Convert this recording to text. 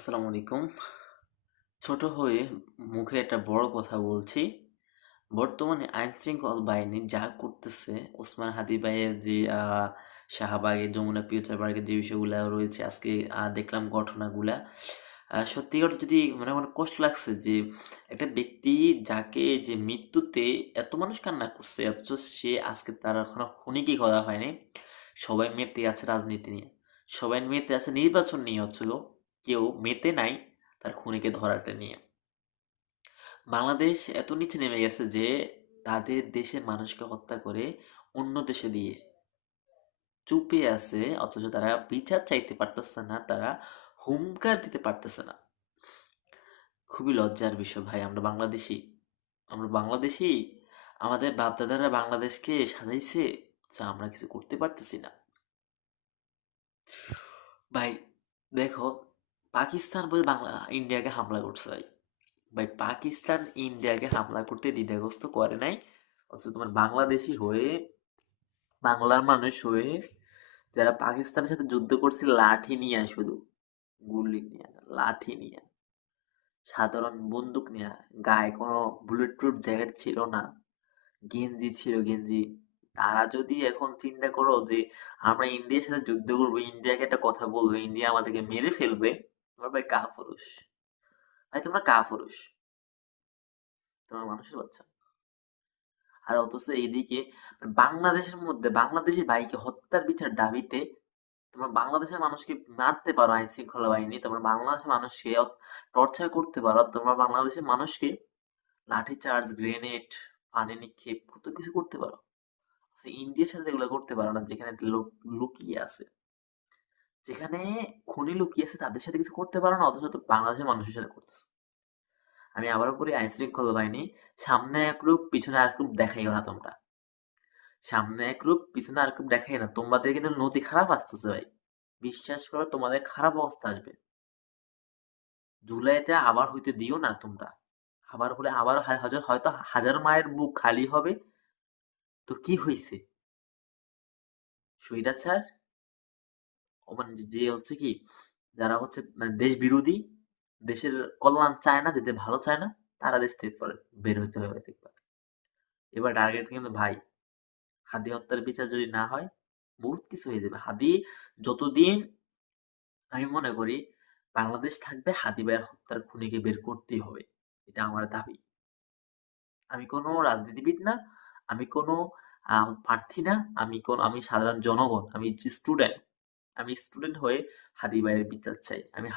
আসসালামু আলাইকুম। ছোট হয়ে মুখে একটা বড় কথা বলছি। বর্তমানে আইনশৃঙ্খল বাহিনী যা করতেছে, ওসমান হাদি ভাইয়ের যে শাহবাগে, যমুনা ফিউচার পার্কের যে বিষয়গুলা রয়েছে আজকে দেখলাম ঘটনাগুলা। সত্যিকার যদি মানে অনেক কষ্ট লাগছে যে একটা ব্যক্তি যাকে যে মৃত্যুতে এত মানুষ কান্না করছে অথচ সে আজকে তার এখনো খুনিকে করা হয়নি। সবাই মেতে আছে রাজনীতি নিয়ে। সবাই মেতে আছে নির্বাচন নিয়ে হচ্ছিল। কেউ মেতে নাই তার খুনিকে ধরাটা নিয়ে। বাংলাদেশ এত নিচে নেমে গেছে যে তাদের দেশের মানুষকে হত্যা করে অন্য দেশে দিয়ে চুপে আছে, অথচ তারা বিচার চাইতে পারতেছে না, তারা হুঙ্কার দিতে পারতেছে না। খুবই লজ্জার বিষয় ভাই। আমরা বাংলাদেশি আমাদের বাপদাদারা বাংলাদেশকে সাজাইছে, যা আমরা কিছু করতে পারতেছি না ভাই। দেখো, পাকিস্তান বলে বাংলা ইন্ডিয়াকে হামলা করছে ভাই। ভাই পাকিস্তান ইন্ডিয়াকে হামলা করতে দ্বিধাগ্রস্ত করে নাই, অথচ তোমার বাংলাদেশি হয়ে, বাংলার মানুষ হয়ে যারা পাকিস্তানের সাথে যুদ্ধ করছে লাঠি নিয়ে, শুধু গুলি নিয়ে না, লাঠি নিয়ে, সাধারণ বন্দুক নিয়ে, গায়ে কোনো বুলেট প্রুফ জ্যাকেট ছিল না, গেঞ্জি ছিল গেঞ্জি। তারা যদি এখন চিন্তা করো যে আমরা ইন্ডিয়ার সাথে যুদ্ধ করবো, ইন্ডিয়াকে একটা কথা বলবো, ইন্ডিয়া আমাদেরকে মেরে ফেলবে, তোমরা ভাই কাপুরুষ। ভাই তোমরা কাপুরুষ, তোমরা মানুষের বাচ্চা। আর অথচ এইদিকে বাংলাদেশের মধ্যে বাংলাদেশি ভাইকে হত্যার বিচার দাবিতে তোমরা বাংলাদেশের মানুষকে মারতে পারো, আইন শৃঙ্খলা বাহিনী তোমরা বাংলাদেশের মানুষকে টর্চার করতে পারো, তোমরা বাংলাদেশের মানুষকে লাঠিচার্জ, গ্রেনেড, পানি নিক্ষেপ, কত কিছু করতে পারো। ইন্ডিয়ার সাথে এগুলো করতে পারো না, যেখানে একটা লোক লুকিয়ে আছে, যেখানে খুনি লুকিয়ে আছে, তাদের সাথে কিছু করতে পারো না, অথচ তো বাংলাদেশের মানুষের সাথে করতেছো। আমি আবারও বলি, আইন শৃঙ্খলা বাহিনী সামনে এক রূপ পিছনে আরেক রূপ দেখাইও না তোমরা। সামনে এক রূপ পিছনে আরেক রূপ দেখাই না, তোমাদের কিন্তু নতি খারাপ আসতেছে ভাই। বিশ্বাস করো, তোমাদের খারাপ অবস্থা আসবে। জুলাইতে আবার হইতে দিও না তোমরা। আবার হলে আবার হাজার, হয়তো হাজার মায়ের বুক খালি হবে। তো কি হইছে? স্বৈরাচার ও মানে যে হচ্ছে কি, যারা হচ্ছে মানে দেশ বিরোধী, দেশের কল্যাণ চায় না, যেতে ভালো চায় না, তারা দেশ থেকে পরে বের হইতে হবে দেখবা। এবার টার্গেট কিন্তু ভাই, হাদি হত্যার বিচার যদি না হয়, বহুত কিছু হয়ে যাবে। হাদি যতদিন, আমি মনে করি বাংলাদেশ থাকবে, হাদি ভাইয়ের হত্যার খুনিকে বের করতেই হবে। এটা আমার দাবি। আমি কোনো রাজনীতিবিদ না, আমি কোনো প্রার্থী না, আমি সাধারণ জনগণ, আমি স্টুডেন্ট। আমি স্টুডেন্ট হয়ে হাদি ভাইয়ের বিচার চাই। আমি